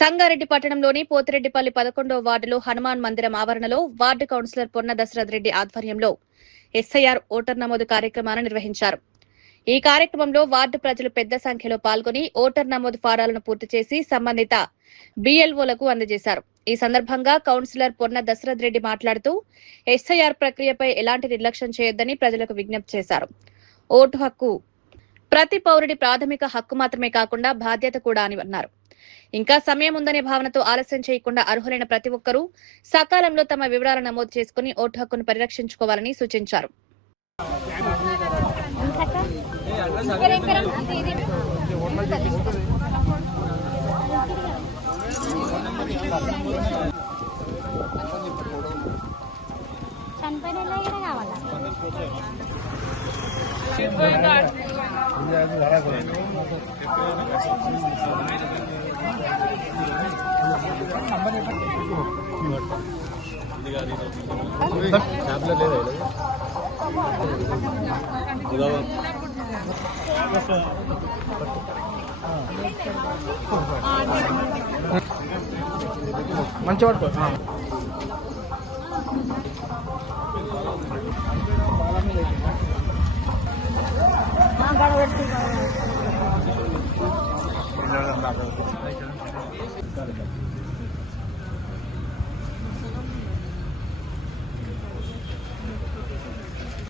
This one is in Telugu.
సంగారెడ్డి పట్టణంలోని పోతిరెడ్డిపల్లి 11వ వార్డులో హనుమాన్ మందిరం ఆవరణలో వార్డు కౌన్సిలర్ పొన్న దశరథ్ రెడ్డి ఆధ్వర్యంలో ఎస్ఐఆర్ ఓటర్ నమోదు కార్యక్రమాన్ని నిర్వహించారు. ఈ కార్యక్రమంలో వార్డు ప్రజలు పెద్ద సంఖ్యలో పాల్గొని ఓటర్ నమోదు ఫారాలను పూర్తి చేసి సంబంధిత బిఎల్ఓలకు అందజేశారు. ఈ సందర్భంగా కౌన్సిలర్ పొన్న దశరథ్ రెడ్డి మాట్లాడుతూ ఎస్ఐఆర్ ప్రక్రియపై ఎలాంటి నిర్లక్ష్యం చేయొద్దని ప్రజలకు విజ్ఞప్తి చేశారు. ఓటు హక్కు ప్రతి పౌరుడి ప్రాథమిక హక్కు మాత్రమే కాకుండా బాధ్యత కూడా అని అన్నారు. ఇంకా సమయం ఉందనే భావనతో ఆలస్యం చేయకుండా అర్హులైన ప్రతి ఒక్కరూ సకాలంలో తమ వివరాలను నమోదు చేసుకుని ఓటు హక్కును పరిరక్షించుకోవాలని సూచించారు. మంచి పడుకో